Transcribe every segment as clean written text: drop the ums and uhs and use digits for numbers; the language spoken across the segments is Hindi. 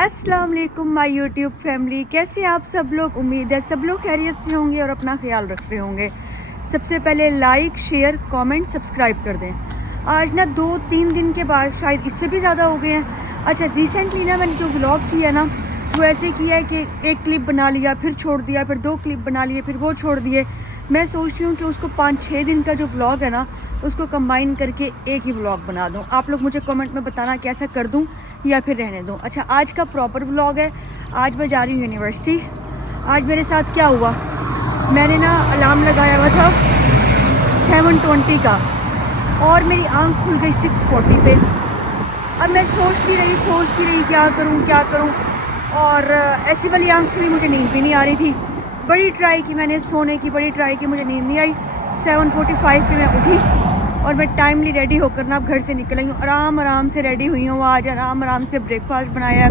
अस्सलाम वालेकुम माय यूट्यूब फैमिली, कैसे आप सब लोग। उम्मीद है सब लोग खैरियत से होंगे और अपना ख्याल रख रहे होंगे। सबसे पहले लाइक शेयर कमेंट सब्सक्राइब कर दें। आज ना 2-3 दिन के बाद, शायद इससे भी ज़्यादा हो गए हैं। अच्छा, रिसेंटली ना मैंने जो व्लॉग किया ना, वो ऐसे किया है कि एक क्लिप बना लिया, फिर छोड़ दिया, फिर 2 क्लिप बना लिए, फिर वो छोड़ दिए। मैं सोच रही हूँ कि उसको 5-6 दिन का जो व्लॉग है ना, उसको कंबाइन करके एक ही व्लॉग बना दूँ। आप लोग मुझे कमेंट में बताना कैसा कर दूँ या फिर रहने दूँ। अच्छा, आज का प्रॉपर व्लॉग है। आज मैं जा रही हूँ यूनिवर्सिटी। आज मेरे साथ क्या हुआ, मैंने ना अलार्म लगाया हुआ था 7:20 का और मेरी आंख खुल गई 6:40 पे। अब मैं सोचती रही क्या करूँ और ऐसी वाली आंख खुली, मुझे नींद भी नहीं आ रही थी। बड़ी ट्राई की मैंने सोने की, बड़ी ट्राई की, मुझे नींद नहीं आई। 7:45 पे मैं उठी और मैं टाइमली रेडी होकर ना अब घर से निकल आई हूँ। आराम से रेडी हुई हूँ। आज आराम से ब्रेकफास्ट बनाया है,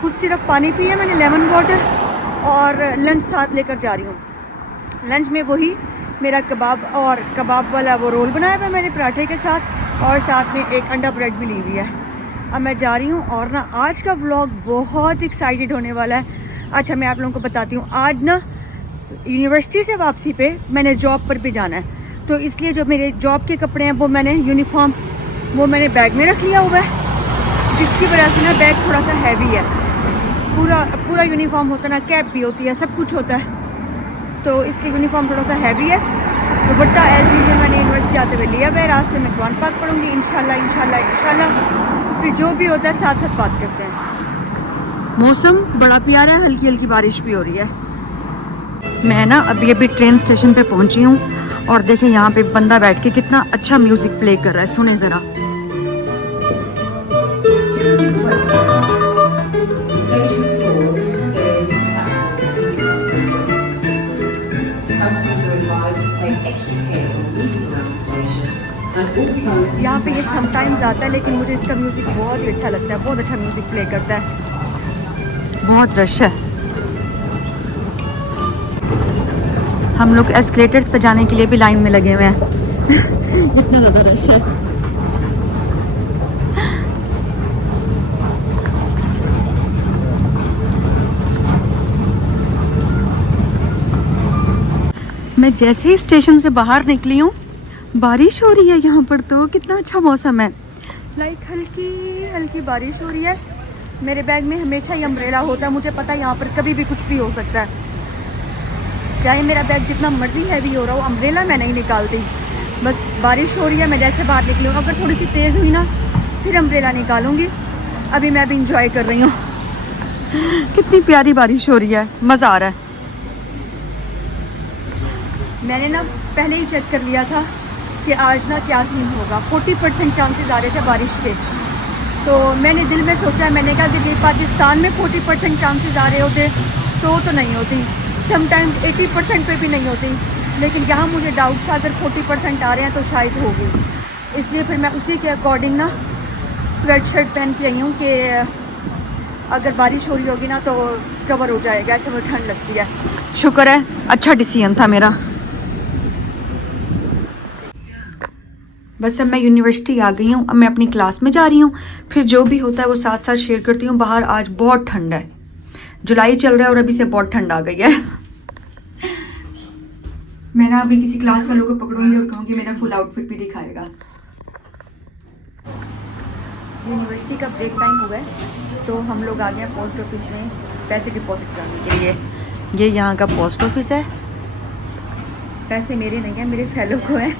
खुद सिर्फ पानी पिया मैंने, लेमन वाटर, और लंच साथ लेकर जा रही हूँ। लंच में वही मेरा कबाब वाला वो रोल बनाया हुआ मैंने पराठे के साथ, और साथ में एक अंडा ब्रेड भी ली हुई है। अब मैं जा रही हूँ और ना आज का व्लॉग बहुत एक्साइटेड होने वाला है। अच्छा, मैं आप लोगों को बताती हूँ, आज ना यूनिवर्सिटी से वापसी पे मैंने जॉब पर भी जाना है, तो इसलिए जो मेरे जॉब के कपड़े हैं वो मैंने यूनिफॉर्म वो मैंने बैग में रख लिया हुआ है, जिसकी वजह से ना बैग थोड़ा सा हैवी है। पूरा यूनिफॉर्म होता है ना, कैप भी होती है, सब कुछ होता है, तो इसलिए यूनिफॉर्म थोड़ा सा हैवी है। दुपट्टा एज यूजुअल मैंने यूनिवर्सिटी जाते हुए लिया हुआ है। रास्ते में कुरान पाक पढ़ूँगी इंशाल्लाह। फिर जो भी होता है साथ साथ बात करते हैं। मौसम बड़ा प्यारा है, हल्की हल्की बारिश भी हो रही है। मैं ना अभी ट्रेन स्टेशन पे पहुंची हूँ और देखें यहाँ पे बंदा बैठ के कितना अच्छा म्यूजिक प्ले कर रहा है, सुने ज़रा। यहाँ पे ये समटाइम्स आता है, लेकिन मुझे इसका म्यूज़िक बहुत ही अच्छा लगता है। बहुत अच्छा म्यूज़िक प्ले करता है। बहुत रश है। हम लोग एस्केलेटर्स पे जाने के लिए भी लाइन में लगे हुए हैं। इतना ज़्यादा रश है। मैं जैसे ही स्टेशन से बाहर निकली हूँ, बारिश हो रही है यहाँ पर। तो कितना अच्छा मौसम है, लाइक हल्की हल्की बारिश हो रही है। मेरे बैग में हमेशा ही अम्ब्रेला होता है, मुझे पता है यहाँ पर कभी भी कुछ भी हो सकता है। चाहे मेरा बैग जितना मर्जी हैवी हो रहा हो, अम्ब्रेला मैं नहीं निकालती। बस बारिश हो रही है, मैं जैसे बाहर निकली हूँ, अगर थोड़ी सी तेज़ हुई ना फिर अम्ब्रेला निकालूंगी। अभी मैं भी इंजॉय कर रही हूँ। कितनी प्यारी बारिश हो रही है, मज़ा आ रहा है। मैंने ना पहले ही चेक कर लिया था कि आज ना क्या सीन होगा। 40% चांसेस आ रहे थे बारिश के, तो मैंने दिल में सोचा, मैंने कहा कि पाकिस्तान में 40% चांसेस आ रहे होते तो नहीं होती, समटाइम्स 80% पे भी नहीं होती, लेकिन यहाँ मुझे डाउट था अगर 40% आ रहे हैं तो शायद होगी। इसलिए फिर मैं उसी के अकॉर्डिंग ना स्वेट शर्ट पहन के आई हूँ कि अगर बारिश हो रही होगी ना तो कवर हो जाएगा, ऐसे मुझे ठंड लगती है। शुक्र है, अच्छा डिसीजन था मेरा। बस अब मैं यूनिवर्सिटी आ गई हूँ। अब मैं अपनी क्लास में जा रही हूँ, फिर जो भी होता है वो साथ साथ शेयर करती हूँ। बाहर आज बहुत ठंड है, जुलाई चल रहा है और अभी से बहुत ठंड आ गई है। मैं ना अभी किसी क्लास वालों को पकड़ूंगी और कहूँगी मेरा फुल आउटफिट भी दिखाएगा। यूनिवर्सिटी का ब्रेक टाइम हुआ है, तो हम लोग आ गए हैं पोस्ट ऑफिस में पैसे डिपॉजिट कराने के लिए। ये यहाँ का पोस्ट ऑफिस है। पैसे मेरे नहीं हैं, मेरे फेलो को है।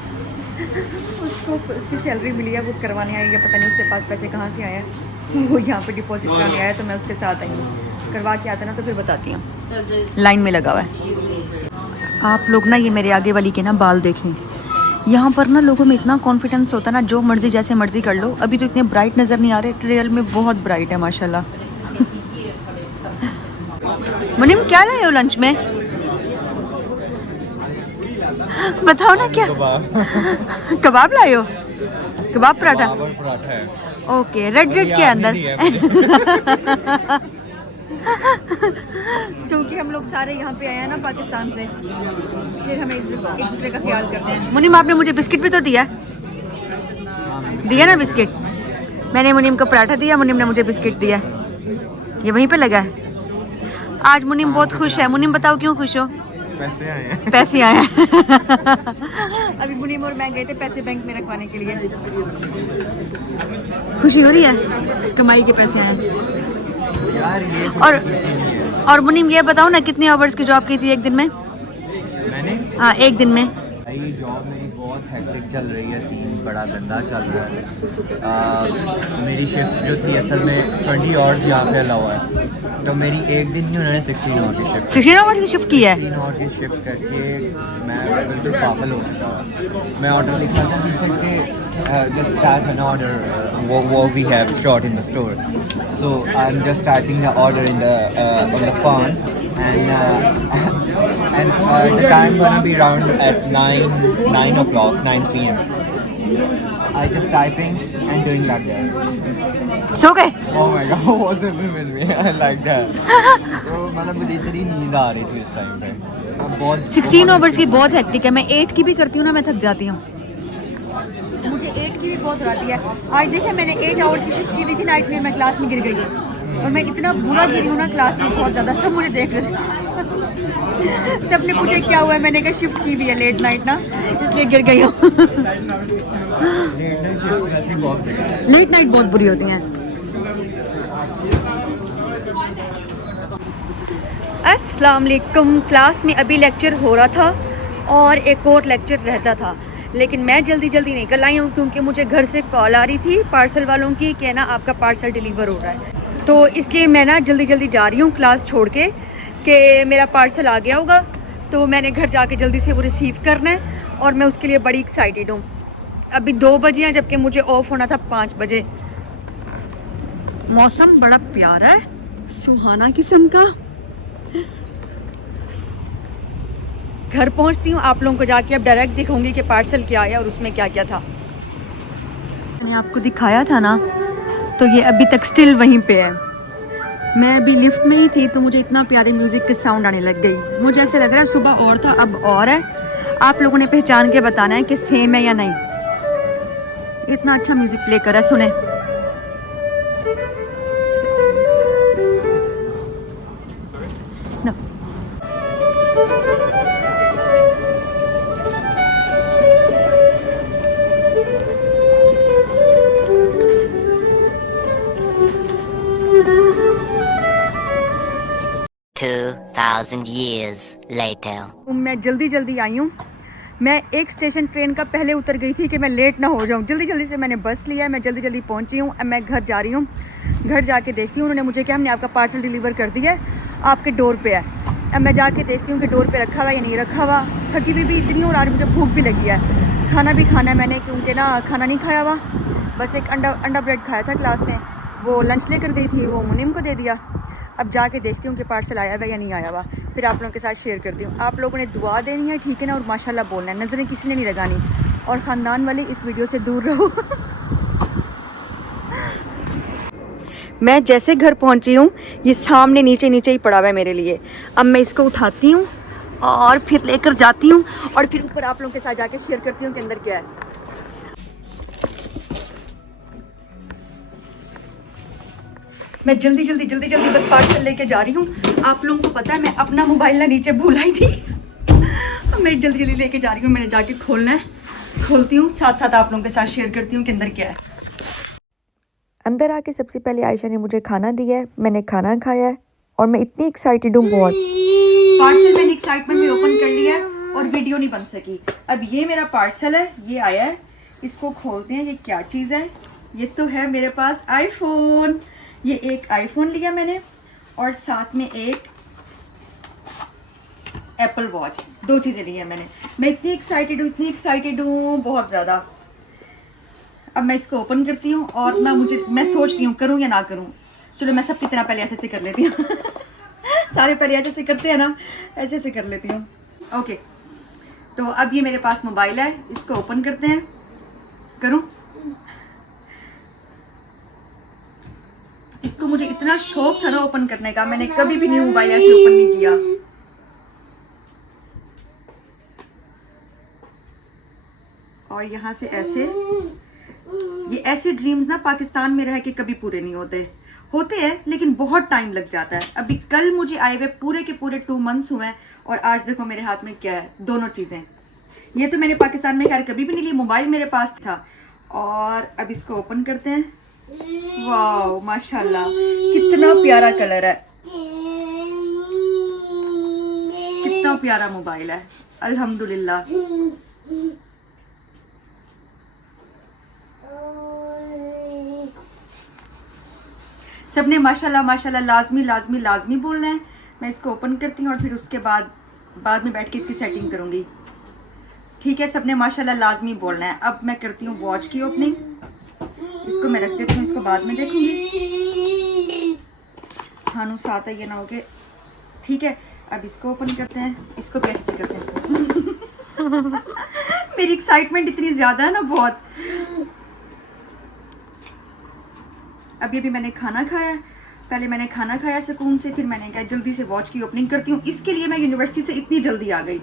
उसको उसकी सैलरी मिली है, वो करवाने आई है। पता नहीं उसके पास पैसे कहाँ से आए हैं, वो यहाँ पे डिपॉजिट कराने आया, तो मैं उसके साथ आई हूँ। करवा के आता ना तो फिर बताती हूँ। लाइन में लगा हुआ है। आप लोग ना ये मेरे आगे वाली के ना बाल देखें। यहाँ पर ना लोगों में इतना कॉन्फिडेंस होता है ना, जो मर्जी जैसे मर्जी कर लो। अभी तो इतने ब्राइट नज़र नहीं आ रहे, रियल में बहुत ब्राइट है माशाल्लाह। मुनीम क्या लाए हो लंच में, बताओ ना। क्या कबाब लाए हो? कबाब पराठा है। ओके, रेड के अंदर। क्योंकि हम लोग सारे यहाँ पे आए हैं ना पाकिस्तान से, फिर हमें एक दूसरे का ख्याल करते हैं। मुनीम आपने मुझे बिस्किट भी तो दिया ना बिस्किट। मैंने मुनीम को पराठा दिया, मुनीम ने मुझे बिस्किट दिया। ये वहीं पे लगा है। आज मुनीम बहुत खुश है। मुनीम बताओ क्यों खुश हो? पैसे आए हैं। पैसे आए हैं। अभी मुनीम और मैं गए थे पैसे बैंक में रखवाने के लिए। खुशी हो रही है, कमाई के पैसे आए। यार ये और मुनीम ये बताओ ना, कितने आवर्स की जॉब की थी एक दिन में? मैंने हाँ, एक दिन में। भाई जॉब मेरी बहुत हेक्टिक चल रही है, सीन बड़ा गंदा चल रहा है। मेरी शिफ्ट जो थी असल में 20 आवर्स यहाँ पे अलाउ है, तो मेरी एक दिन की उन्होंने 16 आवर की शिफ्ट 16 आवर्स की शिफ्ट की है। 16 आवर की शिफ्ट करके मैं बिल्कुल पागल हो चुका था। मैं ऑर्डर लिखा था कि सर के just type an order what we have short in the store, so I'm just typing the order in the on the phone, and the time gonna be around at 9 o'clock 9 p.m. I just typing and doing like that. सो गए? Oh my god, what's happening with me? I like that. तो मतलब मुझे इतनी नींद आ रही थी इस टाइम पे। बहुत 16 आवर्स की बहुत हेक्टिक है। मैं 8 की भी करती हूँ ना, मैं थक जाती हूँ। मुझे 8 की भी बहुत आती है। आज देखिए मैंने 8 आवर्स की शिफ्ट की हुई थी नाइट में, मैं क्लास में गिर गई और मैं इतना बुरा गिरी हूँ ना क्लास में, बहुत ज़्यादा। सब मुझे देख रहे थे। सब ने पूछा क्या हुआ है, मैंने कहा शिफ्ट की हुई है लेट नाइट ना, इसलिए गिर गई हूँ। लेट नाइट बहुत बुरी होती हैं। अस्सलाम वालेकुम। क्लास में अभी लेक्चर हो रहा था और एक और लेक्चर रहता था, लेकिन मैं जल्दी जल्दी निकल आई हूँ क्योंकि मुझे घर से कॉल आ रही थी पार्सल वालों की कि ना आपका पार्सल डिलीवर हो रहा है। तो इसलिए मैं ना जल्दी जल्दी जा रही हूँ क्लास छोड़ के कि मेरा पार्सल आ गया होगा, तो मैंने घर जाके जल्दी से वो रिसीव करना है और मैं उसके लिए बड़ी एक्साइटेड हूँ। अभी 2 बजे हैं जबकि मुझे ऑफ होना था 5 बजे। मौसम बड़ा प्यारा है, सुहाना किस्म का। घर पहुंचती हूँ, आप लोगों को जाके अब डायरेक्ट दिखाऊंगी कि पार्सल क्या आया और उसमें क्या क्या था। मैंने आपको दिखाया था ना, तो ये अभी तक स्टिल वहीं पे है। मैं अभी लिफ्ट में ही थी तो मुझे इतना प्यारे म्यूज़िक के साउंड आने लग गई। मुझे ऐसे लग रहा है सुबह और था अब और है। आप लोगों ने पहचान के बताना है कि सेम है या नहीं। इतना अच्छा म्यूज़िक प्ले कर रहा है, सुने। No. 2000 years later. मैं जल्दी जल्दी आई हूँ। मैं एक स्टेशन ट्रेन का पहले उतर गई थी कि मैं लेट ना हो जाऊँ। जल्दी जल्दी से मैंने बस लिया है, मैं जल्दी जल्दी पहुँची हूँ। अब मैं घर जा रही हूँ। घर जाके देखती हूँ, उन्होंने मुझे क्या, हमने आपका पार्सल डिलीवर कर दिया है, आपके डोर पे है। अब मैं जाके देखती हूँ कि डोर पे रखा हुआ या नहीं रखा हुआ। थकी हुई भी इतनी और आज मुझे भूख भी लगी है। खाना भी खाना है मैंने, क्योंकि ना खाना नहीं खाया हुआ, बस एक अंडा ब्रेड खाया था क्लास में, वो लंच लेकर गई थी, वो मुनीम को दे दिया। अब जाके देखती हूँ कि पार्सल आया हुआ या नहीं आया हुआ, फिर आप लोगों के साथ शेयर करती हूँ। आप लोगों ने दुआ देनी है, ठीक है ना, और माशाल्लाह बोलना है, नज़रें किसी ने नहीं लगानी, और ख़ानदान वाले इस वीडियो से दूर रहो। मैं जैसे घर पहुँची हूँ, ये सामने नीचे नीचे ही पड़ा हुआ है मेरे लिए। अब मैं इसको उठाती हूँ और फिर लेकर जाती हूँ और फिर ऊपर आप लोगों के साथ जाके शेयर करती हूँ कि अंदर क्या है। मैं जल्दी बस पार्सल लेके जा रही हूँ। आप लोगों को पता है मैं अपना मोबाइल ना नीचे भूल आई थी। मैं जल्दी लेके जा रही हूँ, मैंने जाके खोलना है। खोलती हूँ, साथ साथ आप लोगों के साथ शेयर करती हूँ कि अंदर क्या है। अंदर आके सबसे पहले आयशा ने मुझे खाना दिया है, मैंने खाना खाया है और मैं इतनी एक्साइटेड हूँ बहुत। पार्सल मैंने एक्साइटमेंट में ओपन कर लिया है और वीडियो नहीं बन सकी। अब ये मेरा पार्सल है, ये आया है, इसको खोलते हैं। ये क्या चीज़ है? ये तो है मेरे पास आईफोन। ये एक आईफोन लिया मैंने और साथ में एक एप्पल वॉच, 2 चीज़ें ली है मैंने। मैं इतनी एक्साइटेड हूँ बहुत ज़्यादा। अब मैं इसको ओपन करती हूँ और ना मैं सोच रही हूँ करूँ या ना करूँ। चलो मैं सबकी तरह पहले ऐसे कर लेती हूँ। सारे पहले ऐसे करते हैं ना, ऐसे कर लेती हूँ। ओके, तो अब ये मेरे पास मोबाइल है, इसको ओपन करते हैं। करूँ? इसको मुझे इतना शौक था ना ओपन करने का, मैंने कभी भी न्यू मोबाइल ऐसे ओपन नहीं किया। और यहाँ से ऐसे, ये ऐसे ड्रीम्स ना पाकिस्तान में रह के कभी पूरे नहीं होते। होते हैं लेकिन बहुत टाइम लग जाता है। अभी कल मुझे आए हुए पूरे के पूरे 2 मंथ्स हुए हैं और आज देखो मेरे हाथ में क्या है, दोनों चीज़ें। ये तो मैंने पाकिस्तान में खैर कभी भी नहीं ली, मोबाइल मेरे पास था। और अब इसको ओपन करते हैं। वाह माशाल्लाह कितना प्यारा कलर है, कितना प्यारा मोबाइल है, अल्हम्दुलिल्लाह। सबने माशाल्लाह माशाल्लाह लाजमी लाजमी लाजमी बोलना है। मैं इसको ओपन करती हूँ और फिर उसके बाद में बैठ के इसकी सेटिंग करूँगी। ठीक है, सबने माशाल्लाह लाजमी बोलना है। अब मैं करती हूँ वॉच की ओपनिंग। इसको मैं रख देती हूँ, इसको बाद में देखूँगी। हानू साथ है, ये ना हो के। ठीक है, अब इसको ओपन करते हैं। इसको कैसे से करते हैं मेरी एक्साइटमेंट इतनी ज़्यादा है ना, बहुत। अभी मैंने खाना खाया, पहले मैंने खाना खाया सुकून से, फिर मैंने कहा जल्दी से वॉच की ओपनिंग करती हूँ। इसके लिए मैं यूनिवर्सिटी से इतनी जल्दी आ गई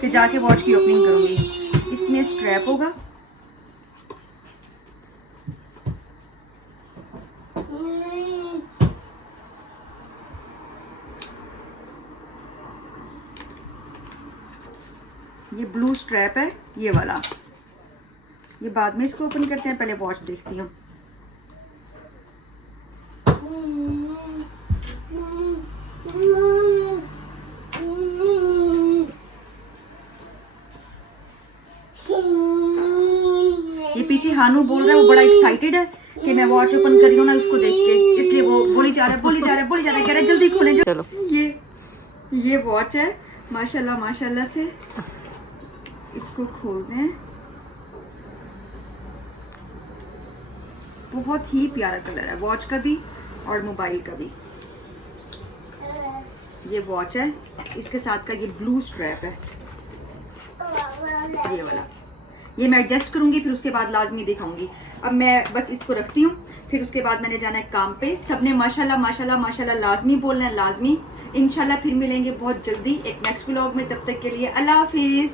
कि जाके वॉच की ओपनिंग करूँगी। इसमें स्ट्रैप होगा, ये ब्लू स्ट्रैप है, ये वाला। ये बाद में इसको ओपन करते हैं, पहले वॉच देखती हूँ। ये पीछे हानू बोल रहा है, वो बड़ा एक्साइटेड है कि मैं वॉच ओपन कर रही हूँ ना इसको देख के, इसलिए वो बोली जा रहा है कह रहा है जल्दी खोलें। चलो, ये वॉच है माशाल्लाह माशाल्लाह से। इसको खोलते हैं। बहुत ही प्यारा कलर है वॉच का भी और मोबाइल का भी। ये वॉच है, इसके साथ का ये ब्लू स्ट्रैप है, ये वाला। ये मैं एडजस्ट करूंगी, फिर उसके बाद लाजमी दिखाऊंगी। अब मैं बस इसको रखती हूँ, फिर उसके बाद मैंने जाना है काम पे। सबने माशाल्लाह माशाल्लाह माशाल्लाह लाजमी बोलना है, लाजमी। इंशाल्लाह फिर मिलेंगे बहुत जल्दी एक नेक्स्ट व्लॉग में। तब तक के लिए अल्लाह हाफिज़।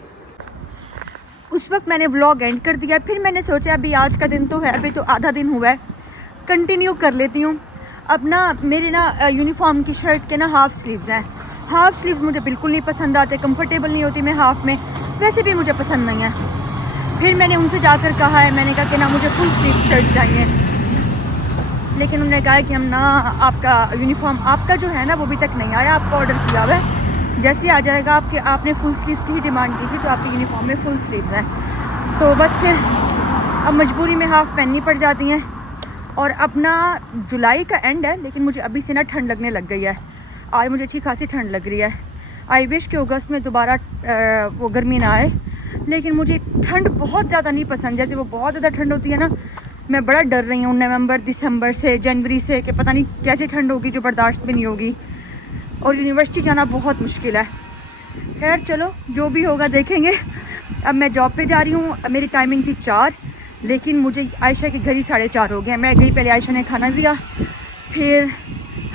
उस वक्त मैंने व्लॉग एंड कर दिया, फिर मैंने सोचा अभी आज का दिन तो है, अभी तो आधा दिन हुआ है, कंटिन्यू कर लेती हूँ। अब ना मेरे ना यूनिफॉर्म की शर्ट के ना हाफ़ स्लीव्स हैं। हाफ़ स्लीव्स मुझे बिल्कुल नहीं पसंद आते, कंफर्टेबल नहीं होती मैं हाफ़ में, वैसे भी मुझे पसंद नहीं है। फिर मैंने उनसे जाकर कहा है, मैंने कहा कि ना मुझे फुल स्लीव शर्ट चाहिए, लेकिन उन्होंने कहा कि हम ना आपका यूनिफॉर्म आपका जो है ना वो अभी तक नहीं आया, आपका ऑर्डर किया हुआ है, जैसे आ जाएगा आपने फुल स्लीव्स की ही डिमांड की थी तो आपकी यूनिफॉर्म में फुल स्लीव्स हैं। तो बस फिर अब मजबूरी में हाफ़ पहननी पड़ जाती हैं। और अपना जुलाई का एंड है, लेकिन मुझे अभी से ना ठंड लगने लग गई है। आज मुझे अच्छी खासी ठंड लग रही है। आई विश कि अगस्त में दोबारा वो गर्मी ना आए, लेकिन मुझे ठंड बहुत ज़्यादा नहीं पसंद। जैसे वो बहुत ज़्यादा ठंड होती है ना, मैं बड़ा डर रही हूँ नवंबर दिसंबर से, जनवरी से, कि पता नहीं कैसे ठंड होगी जो बर्दाश्त भी नहीं होगी। और यूनिवर्सिटी जाना बहुत मुश्किल है। खैर चलो, जो भी होगा देखेंगे। अब मैं जॉब पे जा रही हूँ, मेरी टाइमिंग थी 4, लेकिन मुझे आयशा के घर ही 4:30 हो गया। मैं गई, पहले आयशा ने खाना दिया, फिर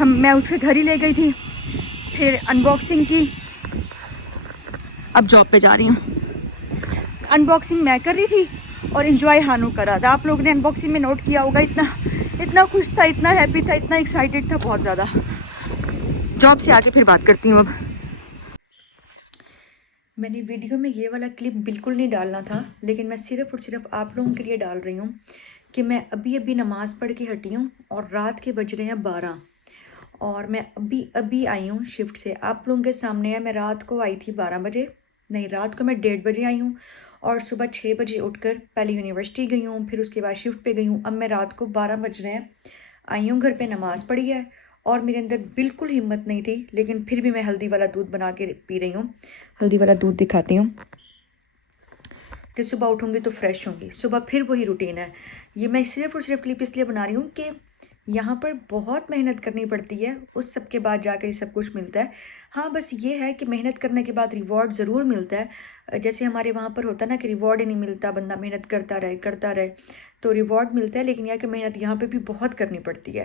मैं उसके घर ही ले गई थी, फिर अनबॉक्सिंग की। अब जॉब पे जा रही हूँ। अनबॉक्सिंग मैं कर रही थी और एंजॉय हानू कर रहा था। आप लोगों ने अनबॉक्सिंग में नोट किया होगा, इतना खुश था, इतना हैप्पी था, इतना एक्साइटेड था, बहुत ज़्यादा। जॉब से आके फिर बात करती हूँ। अब मैंने वीडियो में ये वाला क्लिप बिल्कुल नहीं डालना था, लेकिन मैं सिर्फ़ और सिर्फ आप लोगों के लिए डाल रही हूँ कि मैं अभी नमाज़ पढ़ के हटी हूँ और रात के बज रहे हैं 12 और मैं अभी आई हूँ शिफ्ट से। आप लोगों के सामने है, मैं रात को आई थी 12 बजे, नहीं रात को मैं 1:30 बजे आई हूँ और सुबह 6 बजे उठकर पहले यूनिवर्सिटी गई हूँ, फिर उसके बाद शिफ्ट पे गई हूँ। अब मैं रात को 12 बज रहे हैं, आई हूँ घर पे, नमाज़ पढ़ी है और मेरे अंदर बिल्कुल हिम्मत नहीं थी, लेकिन फिर भी मैं हल्दी वाला दूध बना के पी रही हूँ। हल्दी वाला दूध दिखाती हूँ कि सुबह उठूँगी तो फ्रेश होंगी। सुबह फिर वही रूटीन है। ये मैं सिर्फ़ और सिर्फ क्लिप इसलिए बना रही हूँ कि यहाँ पर बहुत मेहनत करनी पड़ती है, उस सब के बाद जाके ये सब कुछ मिलता है। हाँ, बस ये है कि मेहनत करने के बाद रिवॉर्ड ज़रूर मिलता है। जैसे हमारे वहाँ पर होता है ना कि रिवॉर्ड ही नहीं मिलता, बंदा मेहनत करता रहे तो रिवॉर्ड मिलता है, लेकिन यह कि मेहनत यहाँ पे भी बहुत करनी पड़ती है।